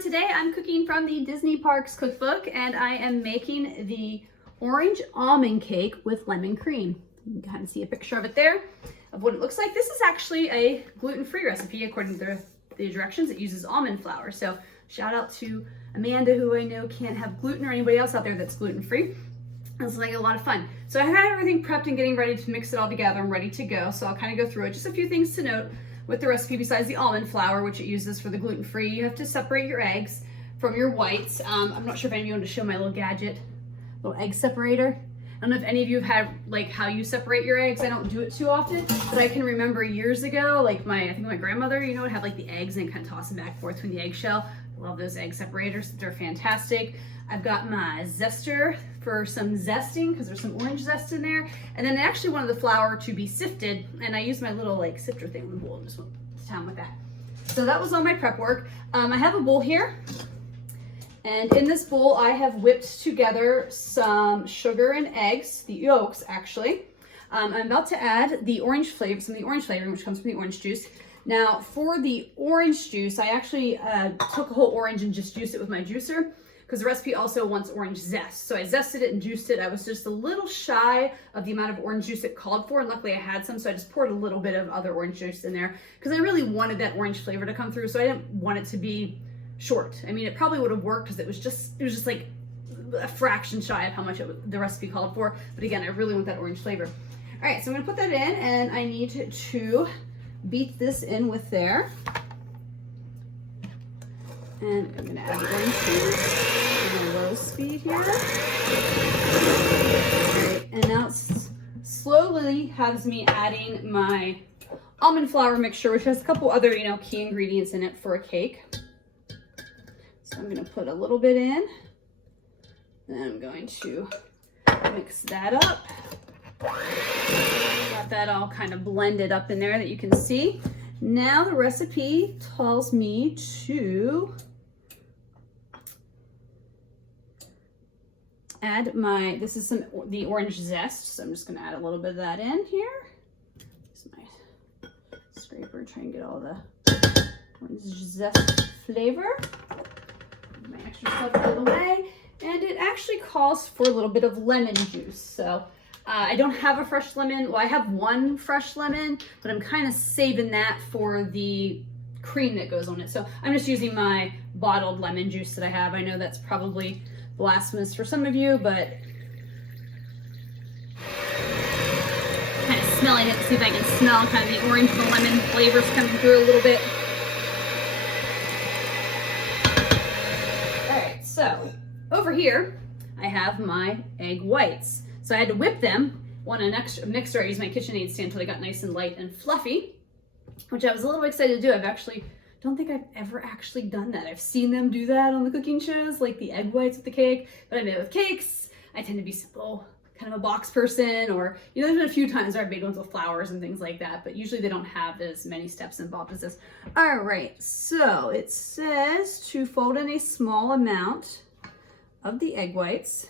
everyone. Today I'm cooking from the Disney Parks Cookbook and I am making the orange almond cake with lemon cream. You can kind of see a picture of it there, of what it looks like. This is actually a gluten-free recipe according to the directions. It uses almond flour. So shout out to Amanda, who I know can't have gluten, or anybody else out there that's gluten-free. It's like a lot of fun. So I had everything prepped and getting ready to mix it all together. I'm ready to go. So I'll kind of go through it. Just a few things to note with the recipe besides the almond flour, which it uses for the gluten-free. You have to separate your eggs from your whites. I'm not sure if any of you want to show my little gadget, little egg separator. I don't know if any of you have had like how you separate your eggs. I don't do it too often, but I can remember years ago, like I think my grandmother, you know, would have like the eggs and kind of toss them back and forth between the eggshell. I love those egg separators. They're fantastic. I've got my zester for some zesting because there's some orange zest in there. And then I actually wanted the flour to be sifted, and I used my little like sifter thing in the bowl and just went to town with that. So that was all my prep work. I have a bowl here. And in this bowl, I have whipped together some sugar and eggs, the yolks actually. I'm about to add the orange flavor, some of the orange flavoring, which comes from the orange juice. Now for the orange juice, I actually took a whole orange and just juiced it with my juicer, because the recipe also wants orange zest. So I zested it and juiced it. I was just a little shy of the amount of orange juice it called for, and luckily I had some, so I just poured a little bit of other orange juice in there, because I really wanted that orange flavor to come through, so I didn't want it to be short. I mean, it probably would have worked because it was just like a fraction shy of how much the recipe called for. But again, I really want that orange flavor. All right, so I'm gonna put that in, and I need to beat this in with there. And I'm gonna add the orange juice at a low speed here. Right, and now it's slowly has me adding my almond flour mixture, which has a couple other, you know, key ingredients in it for a cake. So I'm going to put a little bit in, and I'm going to mix that up. Got that all kind of blended up in there that you can see. Now the recipe tells me to add this is the orange zest, so I'm just going to add a little bit of that in here. Use my scraper, try and get all the orange zest flavor. My extra stuff out of the way, and it actually calls for a little bit of lemon juice. So I don't have a fresh lemon. Well, I have one fresh lemon, but I'm kind of saving that for the cream that goes on it. So I'm just using my bottled lemon juice that I have. I know that's probably blasphemous for some of you, but kind of smelling it to see if I can smell kind of the orange and the lemon flavors coming through a little bit. So over here, I have my egg whites. So I had to whip them on an extra mixer. I used my KitchenAid stand until they got nice and light and fluffy, which I was a little excited to do. Don't think I've ever actually done that. I've seen them do that on the cooking shows, like the egg whites with the cake, but I made it with cakes. I tend to be simple, kind of a box person, or, you know, there's been a few times where I've made ones with flowers and things like that, but usually they don't have as many steps involved as this. All right, so it says to fold in a small amount of the egg whites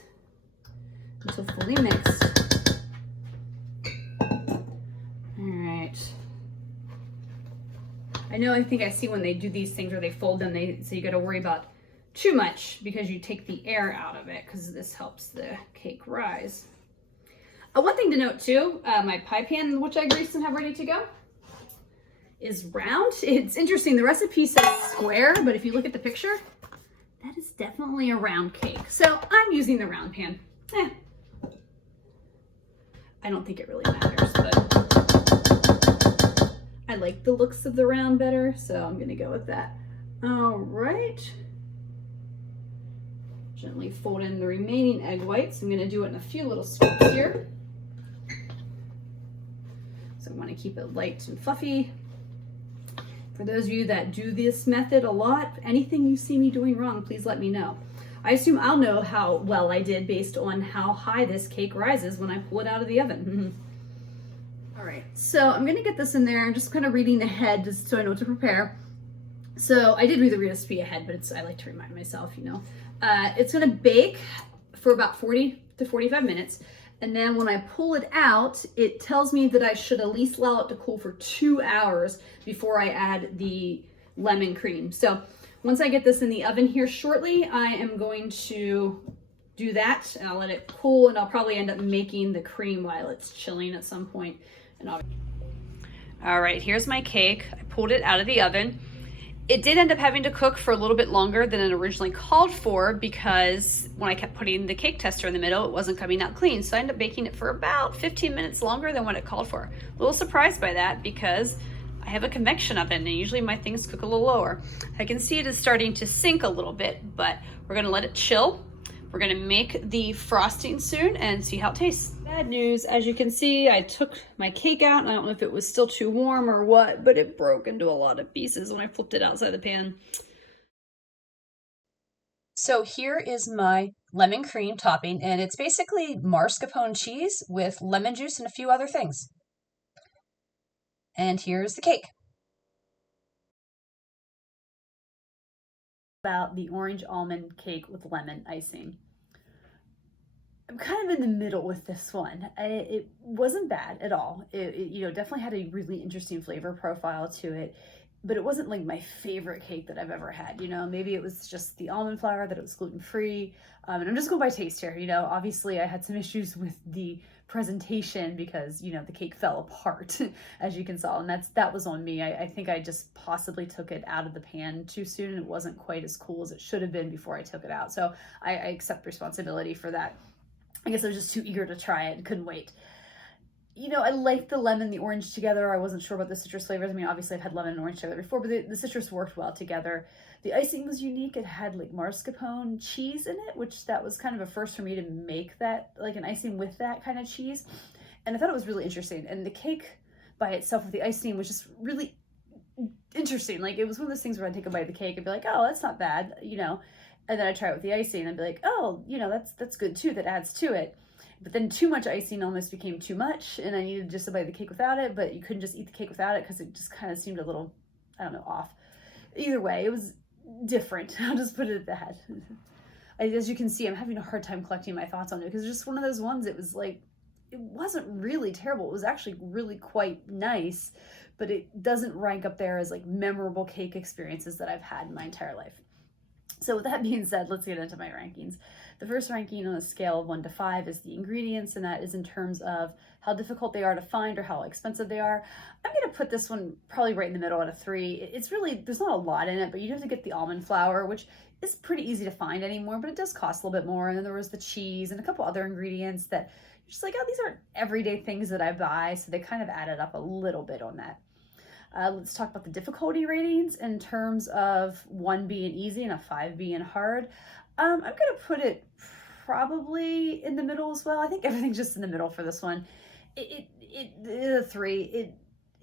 until fully mixed. All right. I think I see when they do these things where they fold them, so you got to worry about too much because you take the air out of it, because this helps the cake rise. One thing to note too, my pie pan, which I greased and have ready to go, is round. It's interesting, the recipe says square, but if you look at the picture, that is definitely a round cake. So I'm using the round pan. I don't think it really matters, but I like the looks of the round better, so I'm gonna go with that. All right. Gently fold in the remaining egg whites. I'm gonna do it in a few little scoops here. So I wanna keep it light and fluffy. For those of you that do this method a lot, anything you see me doing wrong, please let me know. I assume I'll know how well I did based on how high this cake rises when I pull it out of the oven. All right, so I'm gonna get this in there. I'm just kind of reading ahead just so I know what to prepare. So I did read the recipe ahead, but I like to remind myself, you know. It's gonna bake for about 40 to 45 minutes. And then when I pull it out, it tells me that I should at least allow it to cool for 2 hours before I add the lemon cream. So Once I get this in the oven here shortly, I am going to do that, and I'll let it cool, and I'll probably end up making the cream while it's chilling at some point. All right, here's my cake. I pulled it out of the oven. It did end up having to cook for a little bit longer than it originally called for, because when I kept putting the cake tester in the middle, it wasn't coming out clean. So I ended up baking it for about 15 minutes longer than what it called for. A little surprised by that, because I have a convection oven and usually my things cook a little lower. I can see it is starting to sink a little bit, but we're gonna let it chill. We're gonna make the frosting soon and see how it tastes. Bad news, as you can see, I took my cake out, and I don't know if it was still too warm or what, but it broke into a lot of pieces when I flipped it outside the pan. So here is my lemon cream topping, and it's basically mascarpone cheese with lemon juice and a few other things. And here's the cake. About the orange almond cake with lemon icing. I'm kind of in the middle with this one. It wasn't bad at all. It definitely had a really interesting flavor profile to it, but it wasn't like my favorite cake that I've ever had. Maybe it was just the almond flour, that it was gluten-free. And I'm just going by taste here. Obviously I had some issues with the presentation because, the cake fell apart, as you can tell, and that was on me. I think I just possibly took it out of the pan too soon, and it wasn't quite as cool as it should have been before I took it out. So I accept responsibility for that. I guess I was just too eager to try it and couldn't wait. I liked the lemon and the orange together. I wasn't sure about the citrus flavors. I mean, obviously I've had lemon and orange together before, but the citrus worked well together. The icing was unique. It had like mascarpone cheese in it, which that was kind of a first for me to make that, like an icing with that kind of cheese. And I thought it was really interesting. And the cake by itself with the icing was just really interesting. Like, it was one of those things where I'd take a bite of the cake and be like, oh, that's not bad, and then I'd try it with the icing and I'd be like, oh, that's good too, that adds to it. But then too much icing almost became too much, and I needed just to bite the cake without it, but you couldn't just eat the cake without it because it just kind of seemed a little, I don't know, off. Either way, it was different. I'll just put it at that. As you can see, I'm having a hard time collecting my thoughts on it because it's just one of those ones, it was like, it wasn't really terrible. It was actually really quite nice, but it doesn't rank up there as like memorable cake experiences that I've had in my entire life. So with that being said, let's get into my rankings. The first ranking on a scale of 1 to 5 is the ingredients, and that is in terms of how difficult they are to find or how expensive they are. I'm going to put this one probably right in the middle at a 3. It's really, there's not a lot in it, but you have to get the almond flour, which is pretty easy to find anymore, but it does cost a little bit more. And then there was the cheese and a couple other ingredients that you're just like, oh, these aren't everyday things that I buy. So they kind of added up a little bit on that. Let's talk about the difficulty ratings in terms of 1 being easy and a 5 being hard. I'm going to put it probably in the middle as well. I think everything's just in the middle for this one. It is a 3.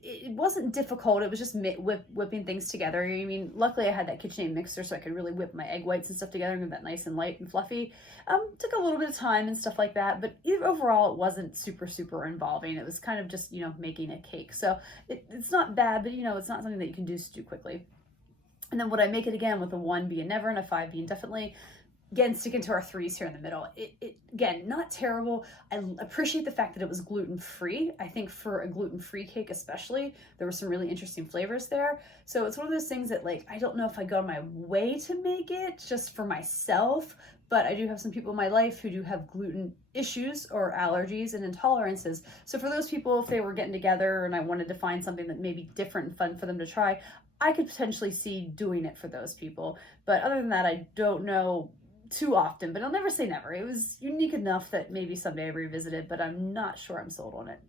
It wasn't difficult. It was just whipping things together. I mean, luckily I had that KitchenAid mixer so I could really whip my egg whites and stuff together and get that nice and light and fluffy. Took a little bit of time and stuff like that, but overall it wasn't super involving. It was kind of just, making a cake. So it's not bad, but it's not something that you can do quickly. And then would I make it again with a 1 being never and a 5 being definitely? Again, sticking to our 3s here in the middle. Again, not terrible. I appreciate the fact that it was gluten-free. I think for a gluten-free cake especially, there were some really interesting flavors there. So it's one of those things that, like, I don't know if I go on my way to make it just for myself, but I do have some people in my life who do have gluten issues or allergies and intolerances. So for those people, if they were getting together and I wanted to find something that may be different and fun for them to try, I could potentially see doing it for those people. But other than that, I don't know too often, but I'll never say never. It was unique enough that maybe someday I revisit it, but I'm not sure I'm sold on it.